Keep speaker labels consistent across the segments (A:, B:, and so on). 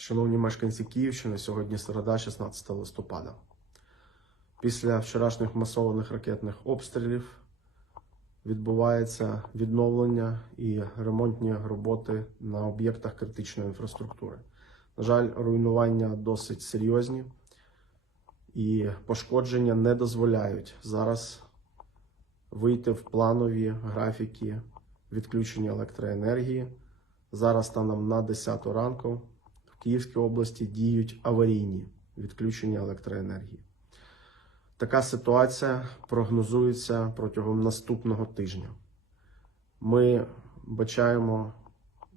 A: Шановні мешканці Київщини, сьогодні середа, 16 листопада. Після вчорашніх масованих ракетних обстрілів відбувається відновлення і ремонтні роботи на об'єктах критичної інфраструктури. На жаль, руйнування досить серйозні і пошкодження не дозволяють зараз вийти в планові графіки відключення електроенергії. Зараз станом на 10 ранку Київській області діють аварійні відключення електроенергії. Така ситуація прогнозується протягом наступного тижня. Ми бачаємо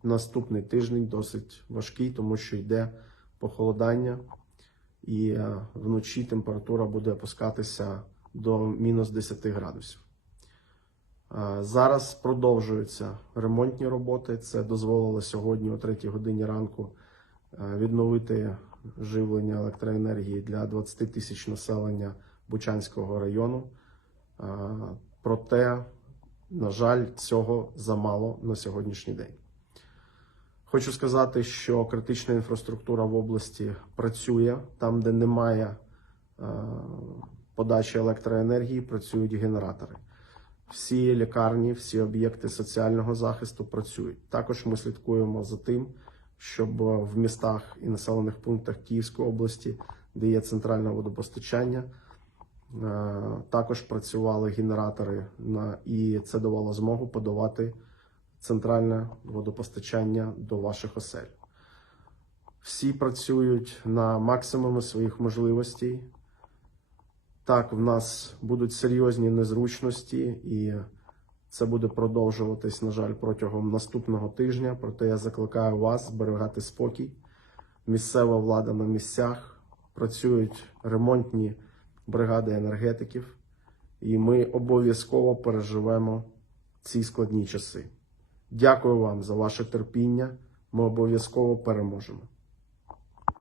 A: наступний тиждень досить важкий, тому що йде похолодання, і е, вночі температура буде опускатися до мінус 10 градусів. Е, Зараз продовжуються ремонтні роботи. Це дозволило сьогодні о 3 годині ранку відновити живлення електроенергії для 20 тисяч населення Бучанського району. Е, Проте, на жаль, цього замало на сьогоднішній день. Хочу сказати, що критична інфраструктура в області працює там, де немає е, подачі електроенергії, працюють генератори. Всі лікарні, всі об'єкти соціального захисту працюють. Також ми слідкуємо за тим, щоб в містах і населених пунктах Київської області, де є центральне водопостачання, е, також працювали генератори і це давало змогу подавати центральне водопостачання до ваших осель. Всі працюють на максимумі своїх можливостей. Так, в нас будуть серйозні незручності, і це буде продовжуватись, на жаль, протягом наступного тижня. Проте я закликаю вас зберігати спокій. Місцева влада на місцях працюють ремонтні бригади енергетиків, і ми обов'язково переживемо ці складні часи. Дякую вам за ваше терпіння. Ми обов'язково переможемо.